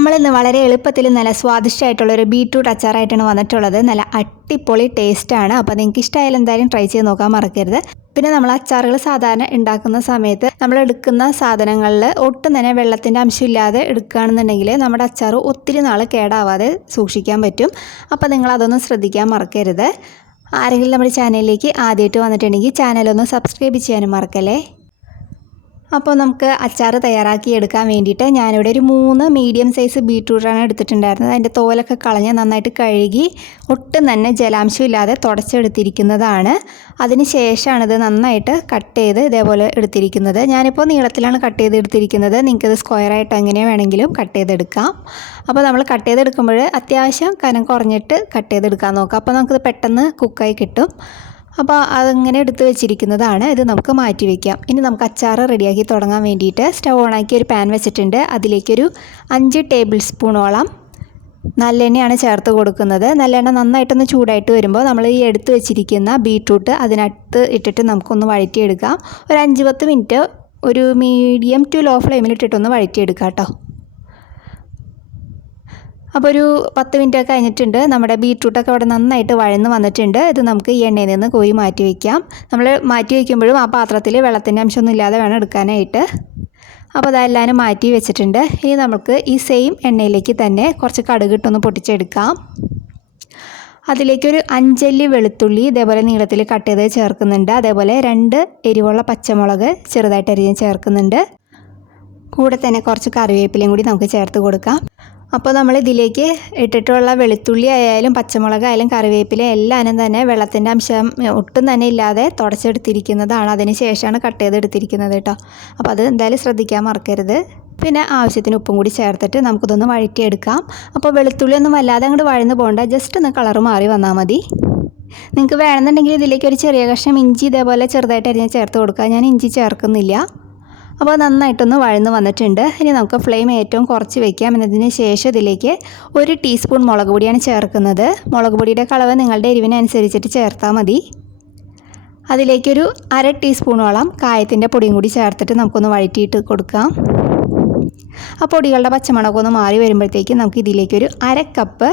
നമ്മളിന്ന് വളരെ എളുപ്പത്തിൽ നല്ല സ്വാദിഷ്ടമായിട്ടുള്ളൊരു ബീട്രൂട്ട് അച്ചാറായിട്ടാണ് വന്നിട്ടുള്ളത്. നല്ല അടിപൊളി ടേസ്റ്റാണ്. അപ്പോൾ നിങ്ങൾക്ക് ഇഷ്ടമായാലും എന്തായാലും ട്രൈ ചെയ്ത് നോക്കാൻ മറക്കരുത്. പിന്നെ നമ്മൾ അച്ചാറുകൾ സാധാരണ ഉണ്ടാക്കുന്ന സമയത്ത് നമ്മൾ എടുക്കുന്ന സാധനങ്ങളിൽ ഒട്ടും തന്നെ വെള്ളത്തിൻ്റെ അംശമില്ലാതെ എടുക്കുകയാണെന്നുണ്ടെങ്കിൽ നമ്മുടെ അച്ചാർ ഒത്തിരി നാൾ കേടാവാതെ സൂക്ഷിക്കാൻ പറ്റും. അപ്പോൾ നിങ്ങളതൊന്നും ശ്രദ്ധിക്കാൻ മറക്കരുത്. ആരെങ്കിലും നമ്മുടെ ചാനലിലേക്ക് ആദ്യമായിട്ട് വന്നിട്ടുണ്ടെങ്കിൽ ചാനലൊന്ന് സബ്സ്ക്രൈബ് ചെയ്യാനും മറക്കല്ലേ. അപ്പോൾ നമുക്ക് അച്ചാർ തയ്യാറാക്കി എടുക്കാൻ വേണ്ടിയിട്ട് ഞാനിവിടെ ഒരു 3 മീഡിയം സൈസ് ബീട്രൂട്ടാണ് എടുത്തിട്ടുണ്ടായിരുന്നത്. അതിൻ്റെ തോലൊക്കെ കളഞ്ഞ് നന്നായിട്ട് കഴുകി ഒട്ടും തന്നെ ജലാംശം ഇല്ലാതെ തുടച്ചെടുത്തിരിക്കുന്നതാണ്. അതിന് ശേഷമാണ് ഇത് നന്നായിട്ട് കട്ട് ചെയ്ത് ഇതേപോലെ എടുത്തിരിക്കുന്നത്. ഞാനിപ്പോൾ നീളത്തിലാണ് കട്ട് ചെയ്ത് എടുത്തിരിക്കുന്നത്. നിങ്ങൾക്കിത് സ്ക്വയറായിട്ട് എങ്ങനെ വേണമെങ്കിലും കട്ട് ചെയ്തെടുക്കാം. അപ്പോൾ നമ്മൾ കട്ട് ചെയ്തെടുക്കുമ്പോൾ അത്യാവശ്യം കനം കുറഞ്ഞിട്ട് കട്ട് ചെയ്തെടുക്കാൻ നോക്കാം. അപ്പോൾ നമുക്കിത് പെട്ടെന്ന് കുക്കായി കിട്ടും. അപ്പോൾ അതിങ്ങനെ എടുത്ത് വെച്ചിരിക്കുന്നതാണ്. ഇത് നമുക്ക് മാറ്റി വയ്ക്കാം. ഇനി നമുക്ക് അച്ചാർ റെഡിയാക്കി തുടങ്ങാൻ വേണ്ടിയിട്ട് സ്റ്റവ് ഓണാക്കി ഒരു പാൻ വെച്ചിട്ടുണ്ട്. അതിലേക്കൊരു 5 ടേബിൾ സ്പൂണോളം നല്ലെണ്ണയാണ് ചേർത്ത് കൊടുക്കുന്നത്. നല്ലെണ്ണ നന്നായിട്ടൊന്ന് ചൂടായിട്ട് വരുമ്പോൾ നമ്മൾ ഈ എടുത്ത് വെച്ചിരിക്കുന്ന ബീട്രൂട്ട് അതിനകത്ത് ഇട്ടിട്ട് നമുക്കൊന്ന് വഴറ്റിയെടുക്കാം. ഒരു 5-10 മിനിറ്റ് ഒരു മീഡിയം ടു ലോ ഫ്ലെയിമിലിട്ടിട്ടൊന്ന് വഴറ്റിയെടുക്കാം കേട്ടോ. അപ്പോൾ ഒരു 10 മിനിറ്റ് കഴിഞ്ഞിട്ടുണ്ട്. നമ്മുടെ ബീട്രൂട്ടൊക്കെ അവിടെ നന്നായിട്ട് വഴന്ന് വന്നിട്ടുണ്ട്. ഇത് നമുക്ക് ഈ എണ്ണയിൽ നിന്ന് കോരി മാറ്റി വയ്ക്കാം. നമ്മൾ മാറ്റി വയ്ക്കുമ്പോഴും ആ പാത്രത്തിൽ വെള്ളത്തിൻ്റെ അംശമൊന്നും ഇല്ലാതെ വേണം എടുക്കാനായിട്ട്. അപ്പോൾ അതെല്ലാവരും മാറ്റി വെച്ചിട്ടുണ്ട്. ഇനി നമുക്ക് ഈ സെയിം എണ്ണയിലേക്ക് തന്നെ കുറച്ച് കടുകിട്ടൊന്ന് പൊട്ടിച്ചെടുക്കാം. അതിലേക്കൊരു 5 അല്ലി വെളുത്തുള്ളി ഇതേപോലെ നീളത്തിൽ കട്ട് ചെയ്ത് ചേർക്കുന്നുണ്ട്. അതേപോലെ 2 എരിവുള്ള പച്ചമുളക് ചെറുതായിട്ട് അരിഞ്ഞ് ചേർക്കുന്നുണ്ട്. കൂടെ തന്നെ കുറച്ച് കറിവേപ്പിലയും കൂടി നമുക്ക് ചേർത്ത് കൊടുക്കാം. അപ്പോൾ നമ്മൾ ഇതിലേക്ക് ഇട്ടിട്ടുള്ള വെളുത്തുള്ളി ആയാലും പച്ചമുളക് ആയാലും കറിവേപ്പില എല്ലാവരും തന്നെ വെള്ളത്തിൻ്റെ അംശം ഒട്ടും തന്നെ ഇല്ലാതെ തുടച്ചെടുത്തിരിക്കുന്നതാണ്. അതിന് ശേഷമാണ് കട്ട് ചെയ്തെടുത്തിരിക്കുന്നത് കേട്ടോ. അപ്പോൾ അത് എന്തായാലും ശ്രദ്ധിക്കാൻ മറക്കരുത്. പിന്നെ ആവശ്യത്തിന് ഉപ്പും കൂടി ചേർത്തിട്ട് നമുക്കിതൊന്ന് വഴറ്റിയെടുക്കാം. അപ്പോൾ വെളുത്തുള്ളി ഒന്നും വല്ലാതെ അങ്ങോട്ട് വഴന്ന് പോകണ്ട, ജസ്റ്റ് ഒന്ന് കളറ് മാറി വന്നാൽ മതി. നിങ്ങൾക്ക് വേണമെന്നുണ്ടെങ്കിൽ ഇതിലേക്ക് ഒരു ചെറിയ കഷ്ണം ഇഞ്ചി ഇതേപോലെ ചെറുതായിട്ട് അരിഞ്ഞ് ചേർത്ത് കൊടുക്കുക. ഞാൻ ഇഞ്ചി ചേർക്കുന്നില്ല. അപ്പോൾ നന്നായിട്ടൊന്ന് വഴന്ന് വന്നിട്ടുണ്ട്. ഇനി നമുക്ക് ഫ്ലെയിം ഏറ്റവും കുറച്ച് വയ്ക്കാം. എന്നതിന് ശേഷം ഇതിലേക്ക് 1 ടീസ്പൂൺ മുളക് പൊടിയാണ് ചേർക്കുന്നത്. മുളക് പൊടിയുടെ കളവ് നിങ്ങളുടെ എരിവിനനുസരിച്ചിട്ട് ചേർത്താൽ മതി. അതിലേക്കൊരു 1/2 ടീസ്പൂണോളം കായത്തിൻ്റെ പൊടിയും കൂടി ചേർത്തിട്ട് നമുക്കൊന്ന് വഴറ്റിയിട്ട് കൊടുക്കാം. ആ പൊടികളുടെ പച്ചമണമൊക്കെ മാറി വരുമ്പോഴത്തേക്ക് നമുക്ക് ഇതിലേക്കൊരു 1/2 കപ്പ്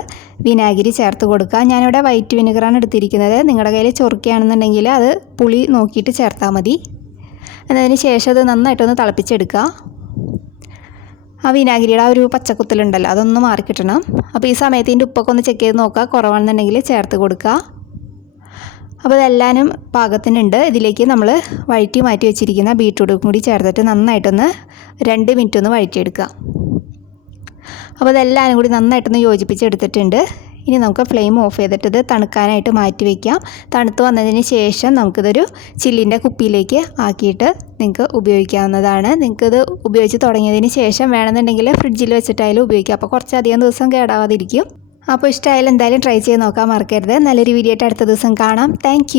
വിനാഗിരി ചേർത്ത് കൊടുക്കാം. ഞാനിവിടെ വൈറ്റ് വിനെഗറാണ് എടുത്തിരിക്കുന്നത്. നിങ്ങളുടെ കയ്യിൽ ചൊറുക്കയാണെന്നുണ്ടെങ്കിൽ അത് പുളി നോക്കിയിട്ട് ചേർത്താൽ മതി. എന്നതിന് ശേഷം അത് നന്നായിട്ടൊന്ന് തിളപ്പിച്ചെടുക്കുക. ആ വിനാഗിരിയുടെ ആ ഒരു പച്ചക്കുത്തലുണ്ടല്ലോ അതൊന്ന് മാറിക്കിട്ടണം. അപ്പോൾ ഈ സമയത്ത് ഇതിൻ്റെ ഉപ്പൊക്കെ ഒന്ന് ചെക്ക് ചെയ്ത് നോക്കുക. കുറവാണെന്നുണ്ടെങ്കിൽ ചേർത്ത് കൊടുക്കുക. അപ്പോൾ ഇതെല്ലാനും പാകത്തിനുണ്ട്. ഇതിലേക്ക് നമ്മൾ വഴറ്റി മാറ്റി വെച്ചിരിക്കുന്ന ബീട്രൂട്ടും കൂടി ചേർത്തിട്ട് നന്നായിട്ടൊന്ന് 2 മിനിറ്റ് ഒന്ന് വഴറ്റിയെടുക്കുക. അപ്പോൾ ഇതെല്ലാനും കൂടി നന്നായിട്ടൊന്ന് യോജിപ്പിച്ചെടുത്തിട്ടുണ്ട്. ഇനി നമുക്ക് ഫ്ലെയിം ഓഫ് ചെയ്തിട്ട് ഇത് തണുക്കാനായിട്ട് മാറ്റി വയ്ക്കാം. തണുത്ത് വന്നതിന് ശേഷം നമുക്കിതൊരു ചില്ലിൻ്റെ കുപ്പിയിലേക്ക് ആക്കിയിട്ട് നിങ്ങൾക്ക് ഉപയോഗിക്കാവുന്നതാണ്. നിങ്ങൾക്കിത് ഉപയോഗിച്ച് തുടങ്ങിയതിന് ശേഷം വേണമെന്നുണ്ടെങ്കിൽ ഫ്രിഡ്ജിൽ വെച്ചിട്ടായാലും ഉപയോഗിക്കാം. അപ്പോൾ കുറച്ചധികം ദിവസം കേടാവാതിരിക്കും. അപ്പോൾ ഇഷ്ടമായാലും എന്തായാലും ട്രൈ ചെയ്ത് നോക്കാൻ മറക്കരുത്. നല്ലൊരു വീഡിയോ ആയിട്ട് അടുത്ത ദിവസം കാണാം. താങ്ക്